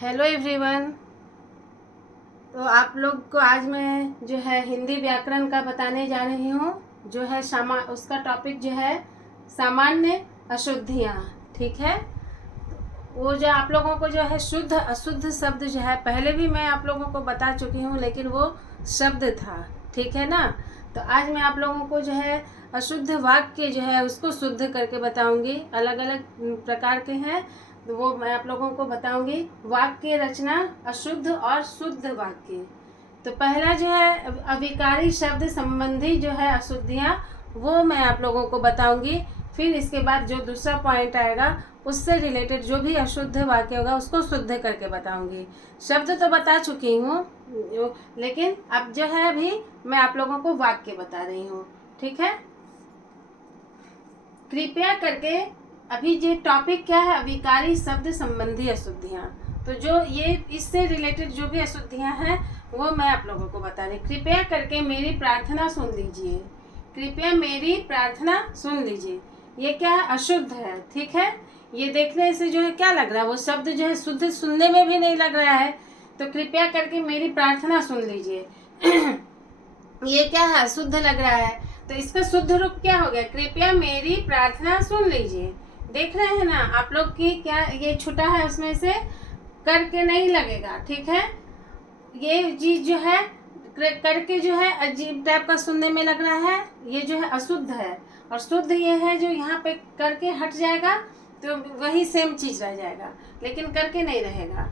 Hello everyone. तो आप लोग को आज मैं जो है हिंदी व्याकरण का बताने जा रही हूँ। जो है उसका टॉपिक जो है सामान्य अशुद्धियाँ। ठीक है, वो जो आप लोगों को जो है शुद्ध अशुद्ध शब्द जो है पहले भी मैं आप लोगों को बता चुकी हूँ, लेकिन वो शब्द था। ठीक है ना। तो आज मैं आप लोगों को जो है अशुद्ध वाक्य जो है उसको शुद्ध करके बताऊंगी। अलग अलग प्रकार के हैं, तो वो मैं आप लोगों को बताऊंगी। वाक्य रचना अशुद्ध और शुद्ध वाक्य। तो पहला जो है अविकारी शब्द संबंधी जो है अशुद्धियाँ, वो मैं आप लोगों को बताऊंगी। फिर इसके बाद जो दूसरा पॉइंट आएगा उससे रिलेटेड जो भी अशुद्ध वाक्य होगा उसको शुद्ध करके बताऊंगी। शब्द तो बता चुकी हूँ, लेकिन अब जो है अभी मैं आप लोगों को वाक्य बता रही हूँ। ठीक है, कृपया करके अभी ये टॉपिक क्या है, अविकारी शब्द संबंधी अशुद्धियाँ। तो जो ये इससे रिलेटेड जो भी अशुद्धियाँ हैं वो मैं आप लोगों को बता रही। कृपया करके मेरी प्रार्थना सुन लीजिए। कृपया मेरी प्रार्थना सुन लीजिए। ये क्या है, अशुद्ध है। ठीक है, ये देखने से जो है क्या लग रहा है, वो शब्द जो है शुद्ध सुनने में भी नहीं लग रहा है। तो कृपया करके मेरी प्रार्थना सुन लीजिए। ये क्या है, शुद्ध लग रहा है। तो इसका शुद्ध रूप क्या हो गया, कृपया मेरी प्रार्थना सुन लीजिए। देख रहे हैं ना आप लोग की क्या ये छुटा है, उसमें से करके नहीं लगेगा। ठीक है, ये चीज जो है करके जो है अजीब टाइप का सुनने में लग रहा है, ये जो है अशुद्ध है। और शुद्ध ये है जो यहाँ पे करके हट जाएगा तो वही सेम चीज रह जाएगा, लेकिन करके नहीं रहेगा।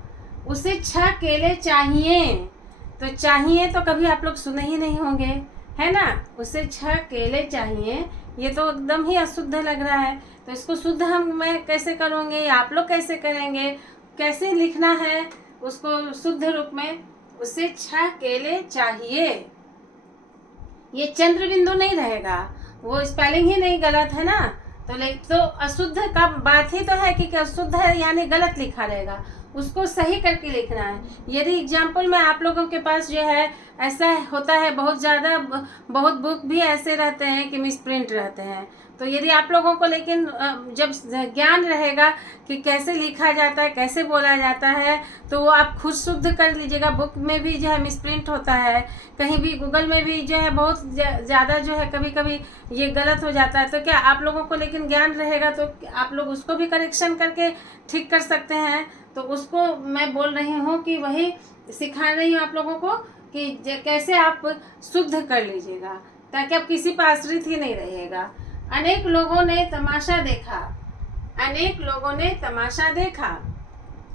उसे 6 केले चाहिए। तो चाहिए तो कभी आप लोग सुने ही नहीं होंगे, है ना। उसे 6 केले चाहिए, ये तो एकदम ही अशुद्ध लग रहा है। तो इसको शुद्ध मैं कैसे करूँगी, आप लोग कैसे करेंगे, कैसे लिखना है उसको शुद्ध रूप में। उसे 6 केले चाहिए, ये चंद्र बिंदु नहीं रहेगा, वो स्पेलिंग ही नहीं गलत है ना। तो अशुद्ध का बात ही तो है कि अशुद्ध है यानी गलत लिखा रहेगा, उसको सही करके लिखना है। यदि एग्जाम्पल में आप लोगों के पास जो है ऐसा होता है, बहुत ज़्यादा बहुत बुक भी ऐसे रहते हैं कि मिस प्रिंट रहते हैं। तो यदि आप लोगों को लेकिन जब ज्ञान रहेगा कि कैसे लिखा जाता है, कैसे बोला जाता है, तो वो आप खुद शुद्ध कर लीजिएगा। बुक में भी जो है मिस प्रिंट होता है, कहीं भी गूगल में भी जो है बहुत ज़्यादा जो है कभी कभी ये गलत हो जाता है। तो क्या आप लोगों को लेकिन ज्ञान रहेगा तो आप लोग उसको भी करेक्शन करके ठीक कर सकते हैं। तो उसको मैं बोल रही हूँ कि वही सिखा रही हूँ आप लोगों को कि कैसे आप शुद्ध कर लीजिएगा, ताकि आप किसी पर आश्रित ही नहीं रहिएगा। अनेक लोगों ने तमाशा देखा। अनेक लोगों ने तमाशा देखा,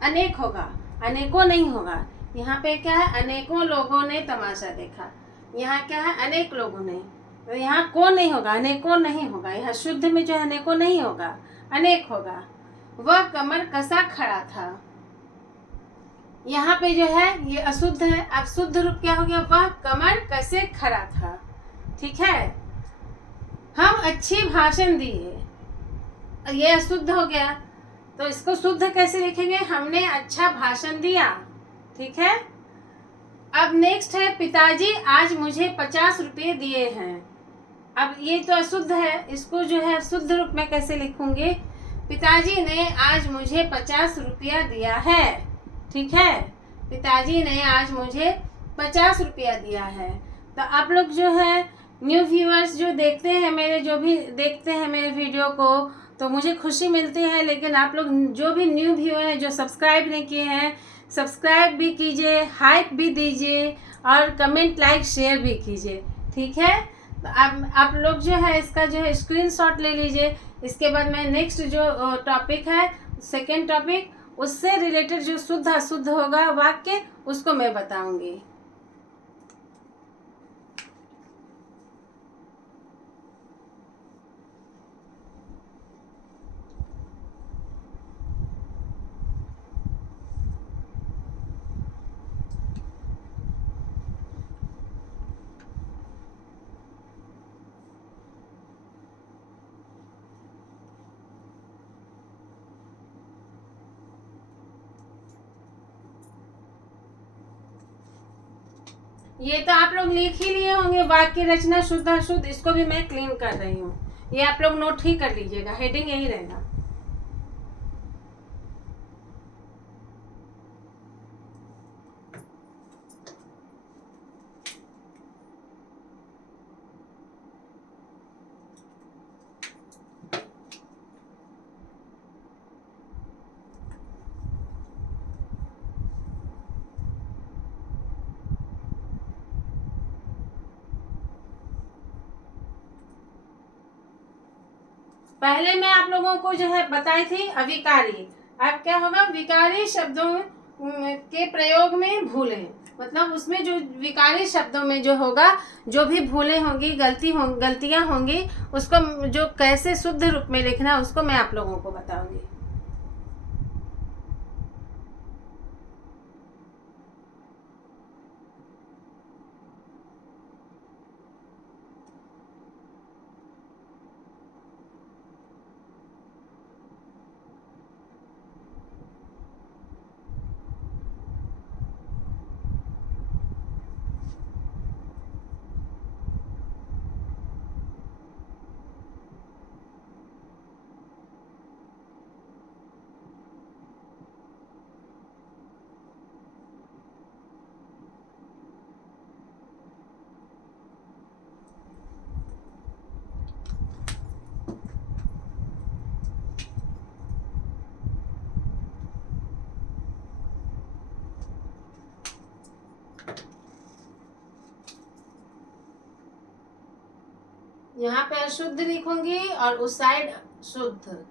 अनेक होगा, अनेकों नहीं होगा। यहाँ पे क्या है, अनेकों लोगों ने तमाशा देखा। यहाँ क्या है, अनेक लोगों ने, तो यहाँ को नहीं होगा, अनेकों नहीं होगा। यहाँ शुद्ध में जो है अनेकों नहीं होगा, अनेक होगा। वह कमर कसा खड़ा था, यहाँ पे जो है ये अशुद्ध है। अब शुद्ध रूप क्या हो गया, वह कमर कसे खड़ा था। ठीक है, हम अच्छी भाषण दिए, ये अशुद्ध हो गया। तो इसको शुद्ध कैसे लिखेंगे, हमने अच्छा भाषण दिया। ठीक है, अब नेक्स्ट है पिताजी आज मुझे 50 रुपये दिए हैं। अब ये तो अशुद्ध है, इसको जो है शुद्ध रूप में कैसे लिखूंगी, पिताजी ने आज मुझे 50 रुपया दिया है। ठीक है, पिताजी ने आज मुझे 50 रुपया दिया है। तो आप लोग जो है न्यू व्यूअर्स जो देखते हैं मेरे, जो भी देखते हैं मेरे वीडियो को, तो मुझे खुशी मिलती है। लेकिन आप लोग जो भी न्यू व्यूअर हैं जो सब्सक्राइब नहीं किए हैं, सब्सक्राइब भी कीजिए, हाइप भी दीजिए और कमेंट लाइक शेयर भी कीजिए। ठीक है, तो आप लोग जो है इसका जो है स्क्रीनशॉट ले लीजिए। इसके बाद मैं नेक्स्ट जो टॉपिक है, सेकेंड टॉपिक, उससे रिलेटेड जो शुद्ध अशुद्ध होगा वाक्य, उसको मैं बताऊंगी। ये तो आप लोग लिख ही लिए होंगे, वाक्य रचना शुद्ध अशुद्ध, इसको भी मैं क्लीन कर रही हूँ। ये आप लोग नोट ही कर लीजिएगा, हेडिंग यही रहेगा। पहले मैं आप लोगों को जो है बताई थी अविकारी, अब क्या होगा, विकारी शब्दों के प्रयोग में भूलें, मतलब उसमें जो विकारी शब्दों में जो होगा, जो भी भूलें होंगी, गलतियां होंगी, उसको जो कैसे शुद्ध रूप में लिखना, उसको मैं आप लोगों को बताऊंगी। यहाँ पे अशुद्ध लिखूंगी और उस साइड शुद्ध।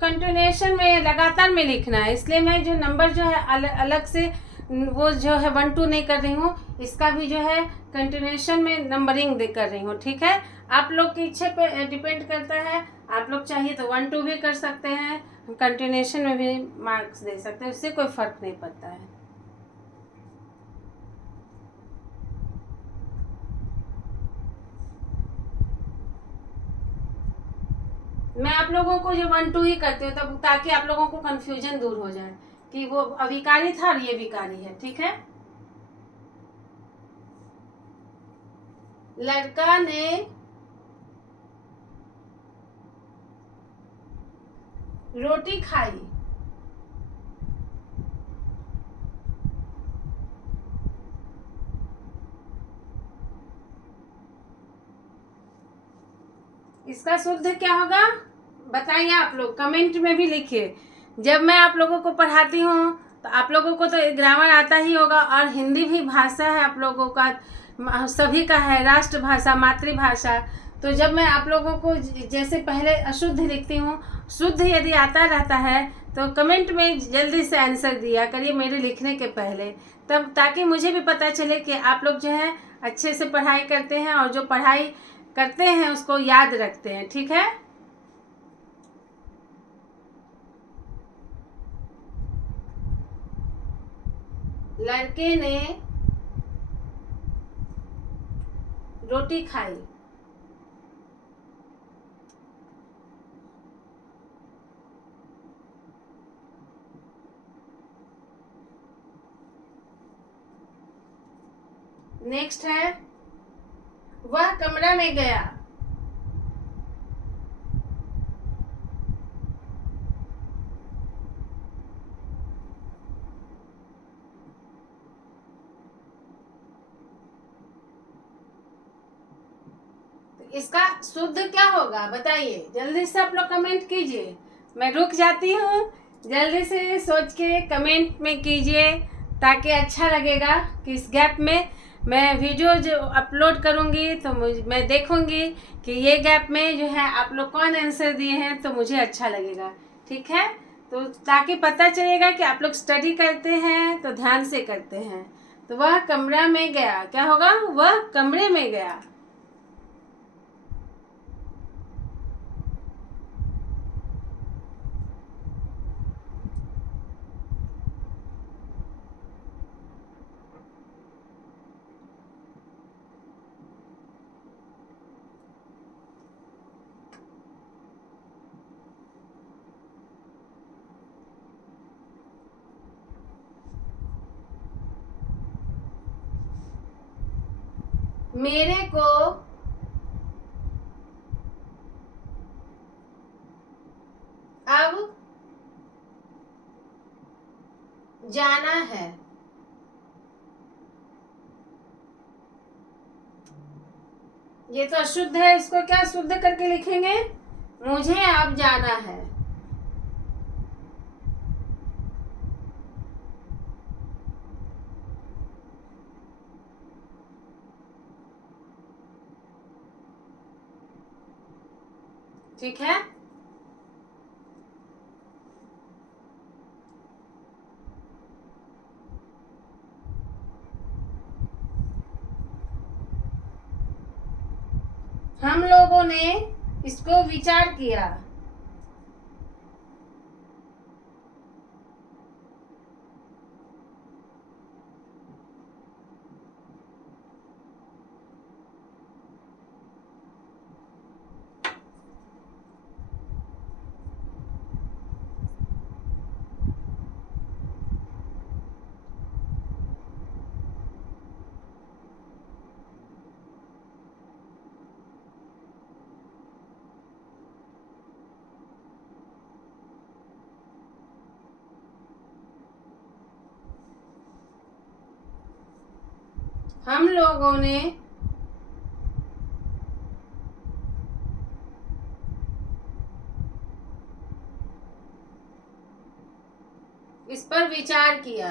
कंटिन्यूएशन में लगातार में लिखना है, इसलिए मैं जो नंबर जो है अलग से वो जो है 1 2 नहीं कर रही हूँ, इसका भी जो है कंटिन्यूएशन में नंबरिंग कर रही हूँ। ठीक है, आप लोग की इच्छा पे डिपेंड करता है, आप लोग चाहिए तो 1 2 भी कर सकते हैं, कंटिन्यूएशन में भी मार्क्स दे सकते हैं, उससे कोई फर्क नहीं पड़ता है। मैं आप लोगों को जो 1 2 ही करती हूँ, तब ताकि आप लोगों को कंफ्यूजन दूर हो जाए कि वो अविकारी था और ये विकारी है। ठीक है, लड़का ने रोटी खाई, इसका शुद्ध क्या होगा बताइए, आप लोग कमेंट में भी लिखिए। जब मैं आप लोगों को पढ़ाती हूँ तो आप लोगों को तो ग्रामर आता ही होगा, और हिंदी भी भाषा है आप लोगों का, सभी का है, राष्ट्रभाषा, मातृभाषा। तो जब मैं आप लोगों को जैसे पहले अशुद्ध लिखती हूँ, शुद्ध यदि आता रहता है तो कमेंट में जल्दी से आंसर दिया करिए मेरे लिखने के पहले, तब ताकि मुझे भी पता चले कि आप लोग जो है अच्छे से पढ़ाई करते हैं और जो पढ़ाई करते हैं उसको याद रखते हैं। ठीक है, लड़के ने रोटी खाई, नेक्स्ट है वह कमरा में गया, इसका शुद्ध क्या होगा बताइए, जल्दी से आप लोग कमेंट कीजिए, मैं रुक जाती हूँ, जल्दी से सोच के कमेंट में कीजिए ताकि अच्छा लगेगा कि इस गैप में मैं वीडियो जो अपलोड करूँगी तो मैं देखूँगी कि ये गैप में जो है आप लोग कौन आंसर दिए हैं, तो मुझे अच्छा लगेगा। ठीक है, तो ताकि पता चलेगा कि आप लोग स्टडी करते हैं तो ध्यान से करते हैं। तो वह कमरा में गया, क्या होगा, वह कमरे में गया। मेरे को अब जाना है। ये तो अशुद्ध है, इसको क्या शुद्ध करके लिखेंगे? मुझे अब जाना है। ठीक है, हम लोगों ने इसको विचार किया। हम लोगों ने इस पर विचार किया।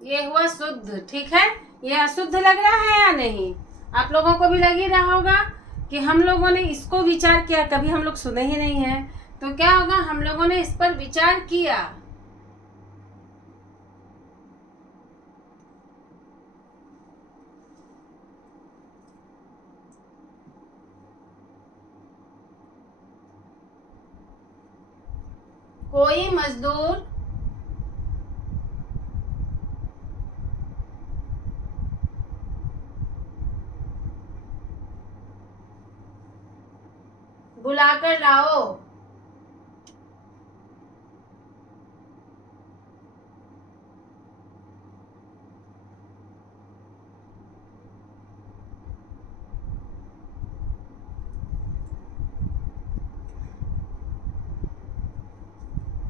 ये हुआ शुद्ध। ठीक है, ये अशुद्ध लग रहा है या नहीं? आप लोगों को भी लग ही रहा होगा कि हम लोगों ने इसको विचार किया, कभी हम लोग सुने ही नहीं है। तो क्या होगा, हम लोगों ने इस पर विचार किया। कोई मजदूर बुलाकर लाओ।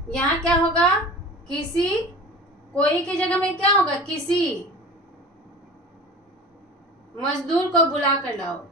यहाँ क्या होगा, किसी, कोई की जगह में क्या होगा, किसी मजदूर को बुला कर लाओ।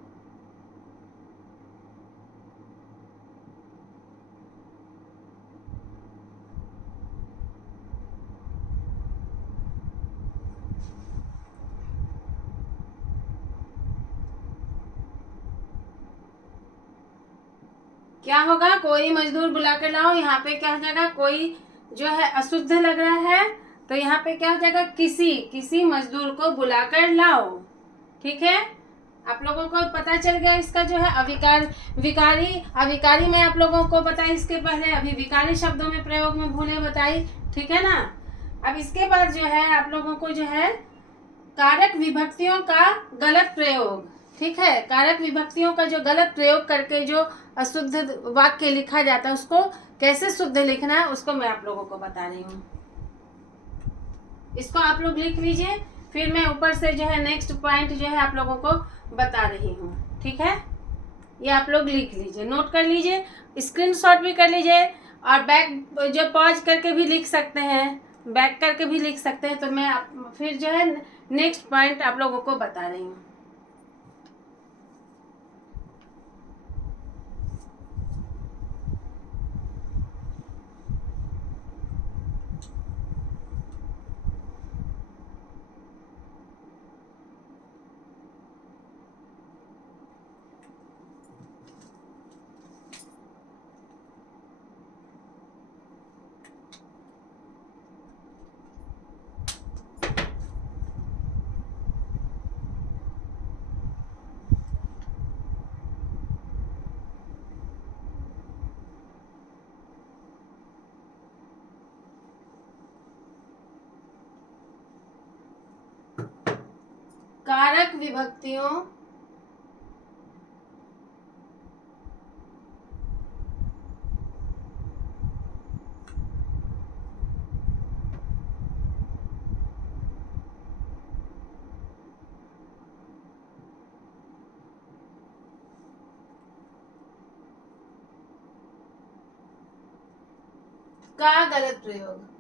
क्या होगा, कोई मजदूर बुला कर लाओ। यहाँ पे क्या हो जाएगा, कोई जो है अशुद्ध लग रहा है, तो यहाँ पे क्या हो जाएगा, किसी मजदूर को बुलाकर लाओ। ठीक है, आप लोगों को पता चल गया इसका जो है अविकारी मैं आप लोगों को बताई इसके पहले, अभी विकारी शब्दों में प्रयोग में भूले बताई। ठीक है ना। अब इसके बाद जो है आप लोगों को जो है कारक विभक्तियों का गलत प्रयोग। ठीक है, कारक विभक्तियों का जो गलत प्रयोग करके जो अशुद्ध वाक्य लिखा जाता है, उसको कैसे शुद्ध लिखना है उसको मैं आप लोगों को बता रही हूँ। इसको आप लोग लिख लीजिए, फिर मैं ऊपर से जो है नेक्स्ट पॉइंट जो है आप लोगों को बता रही हूँ। ठीक है, ये आप लोग लिख लीजिए, नोट कर लीजिए, स्क्रीनशॉट भी कर लीजिए, और बैक जो पॉज करके भी लिख सकते हैं, बैक करके भी लिख सकते हैं। तो मैं फिर जो है नेक्स्ट पॉइंट आप लोगों को बता रही हूँ। कारक विभक्तियों का गलत प्रयोग।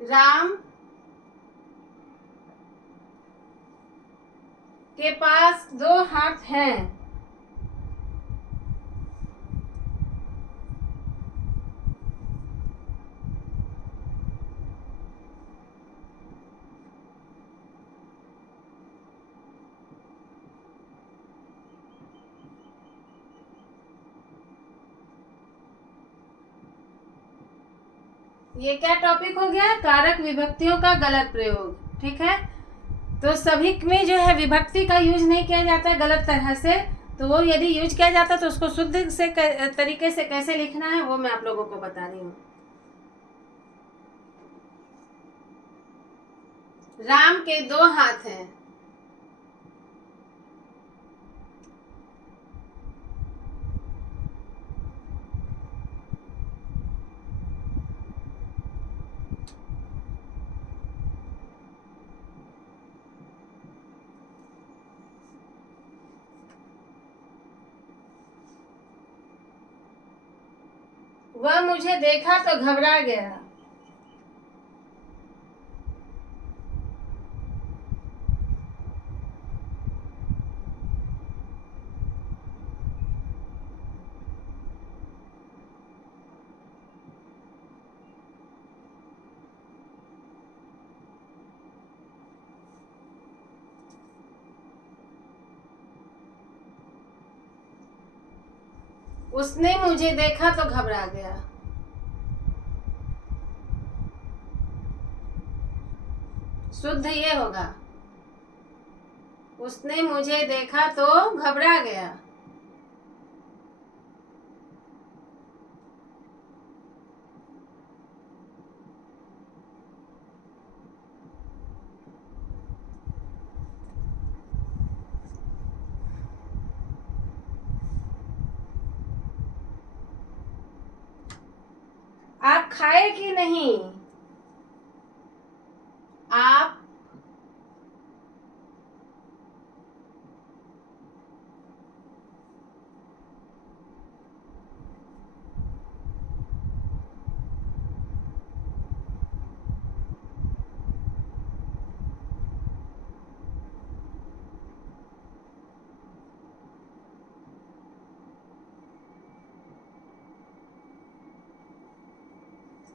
राम के पास 2 हाथ हैं। ये क्या टॉपिक हो गया? कारक विभक्तियों का गलत प्रयोग। ठीक है, तो सभी में जो है विभक्ति का यूज नहीं किया जाता है गलत तरह से, तो वो यदि यूज किया जाता तो उसको शुद्ध से तरीके से कैसे लिखना है वो मैं आप लोगों को बता रही हूँ। राम के 2 हाथ हैं। वह मुझे देखा तो घबरा गया। उसने मुझे देखा तो घबरा गया। शुद्ध ये होगा, उसने मुझे देखा तो घबरा गया। आप खाए कि नहीं? आप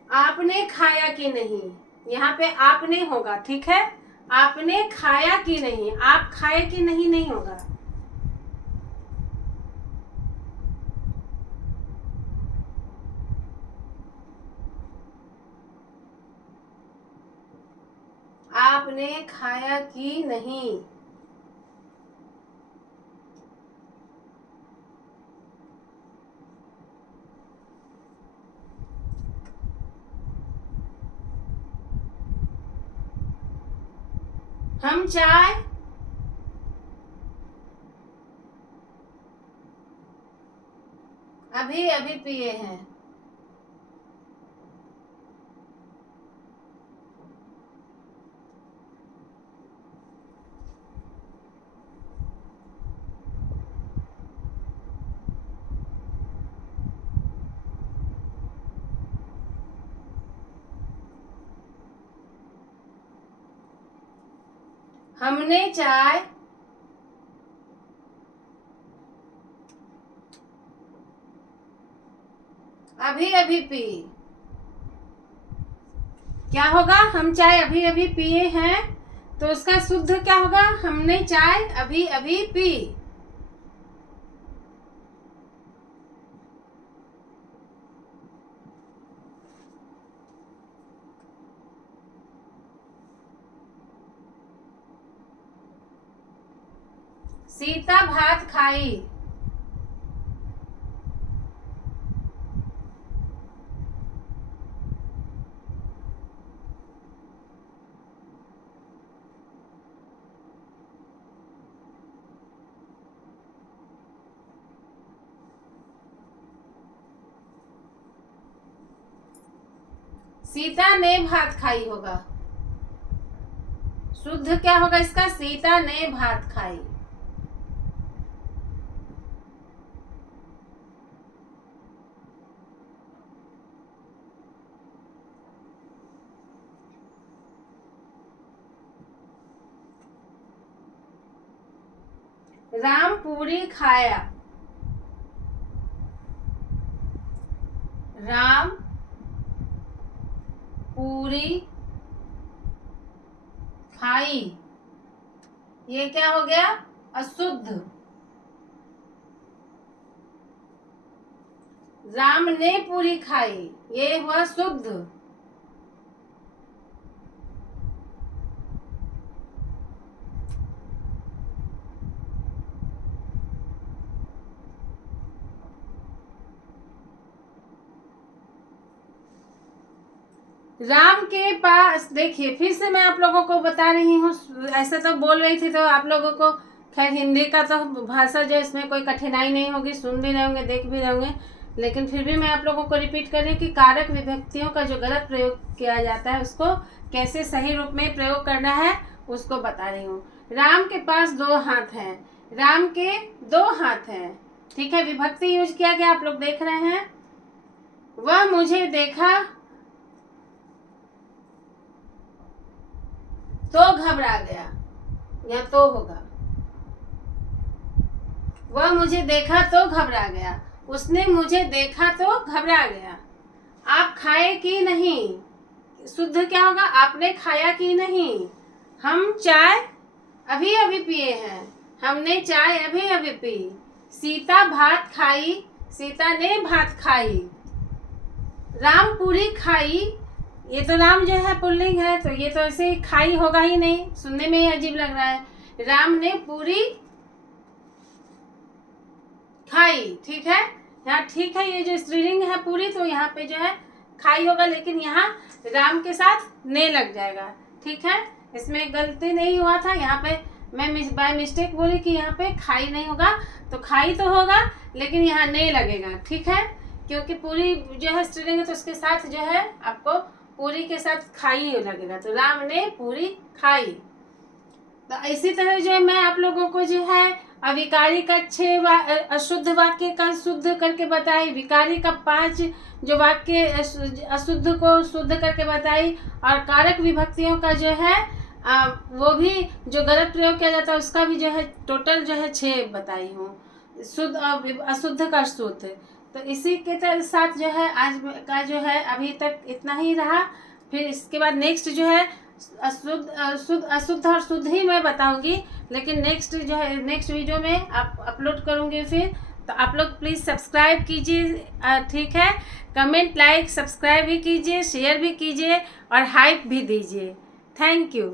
आपने खाया कि नहीं, यहाँ पे आपने होगा। ठीक है, आपने खाया कि नहीं, आप खाए कि नहीं नहीं होगा। आपने खाया कि नहीं। हम चाय अभी अभी पिए हैं। हमने चाय अभी अभी पी। क्या होगा, हम चाय अभी अभी पिए हैं, तो उसका शुद्ध क्या होगा, हमने चाय अभी अभी पी। सीता भात खाई। सीता ने भात खाई होगा। शुद्ध क्या होगा इसका, सीता ने भात खाई। राम पूरी खाया। राम पूरी खाई, ये क्या हो गया, अशुद्ध। राम ने पूरी खाई, ये हुआ शुद्ध। राम के पास, देखिए फिर से मैं आप लोगों को बता रही हूँ, ऐसे तो बोल रही थी तो आप लोगों को, खैर हिंदी का तो भाषा जो इसमें कोई कठिनाई नहीं होगी, सुन भी रहे होंगे, देख भी रहे होंगे, लेकिन फिर भी मैं आप लोगों को रिपीट कर रही हूँ कि कारक विभक्तियों का जो गलत प्रयोग किया जाता है उसको कैसे सही रूप में प्रयोग करना है उसको बता रही हूँ। राम के पास 2 हाथ हैं, राम के 2 हाथ हैं, ठीक है, विभक्ति यूज किया गया, आप लोग देख रहे हैं। वह मुझे देखा तो घबरा गया, या तो होगा, वह मुझे देखा तो घबरा गया, उसने मुझे देखा तो घबरा गया। आप खाए कि नहीं, शुद्ध क्या होगा, आपने खाया कि नहीं। हम चाय अभी अभी पिए हैं, हमने चाय अभी अभी पी। सीता भात खाई, सीता ने भात खाई। राम पूरी खाई, ये तो राम जो है पुल्लिंग है, तो ये तो ऐसे खाई होगा ही नहीं, सुनने में ही अजीब लग रहा है। राम ने पूरी खाई, ठीक है, यहाँ ठीक है, ये जो स्त्रीलिंग है पूरी, तो यहाँ पे जो है खाई होगा, लेकिन यहाँ राम के साथ ने लग जाएगा, ठीक है, इसमें गलती नहीं हुआ था, यहाँ पे मैं बाय मिस्टेक बोली कि यहाँ पे खाई नहीं होगा, तो खाई तो होगा लेकिन यहाँ ने लगेगा, ठीक है, क्योंकि पूरी जो है स्त्रीलिंग है तो उसके साथ जो है आपको पूरी के साथ खाई लगेगा, तो राम ने पूरी खाई। तो इसी तरह जो है मैं आप लोगों को जो है अविकारी का 6 अशुद्ध वाक्य का शुद्ध करके बताई, विकारी का 5 जो वाक्य अशुद्ध को शुद्ध करके बताई, और कारक विभक्तियों का जो है वो भी जो गलत प्रयोग किया जाता है उसका भी जो है टोटल जो है 6 बताई हूँ, शुद्ध और अशुद्ध का शुद्ध। तो इसी के साथ जो है आज का जो है अभी तक इतना ही रहा, फिर इसके बाद नेक्स्ट जो है अशुद्ध और शुद्ध ही मैं बताऊंगी, लेकिन नेक्स्ट जो है नेक्स्ट वीडियो में आप अपलोड करूंगी फिर, तो आप लोग प्लीज़ सब्सक्राइब कीजिए, ठीक है, कमेंट लाइक सब्सक्राइब भी कीजिए, शेयर भी कीजिए और हाइप भी दीजिए। Thank you.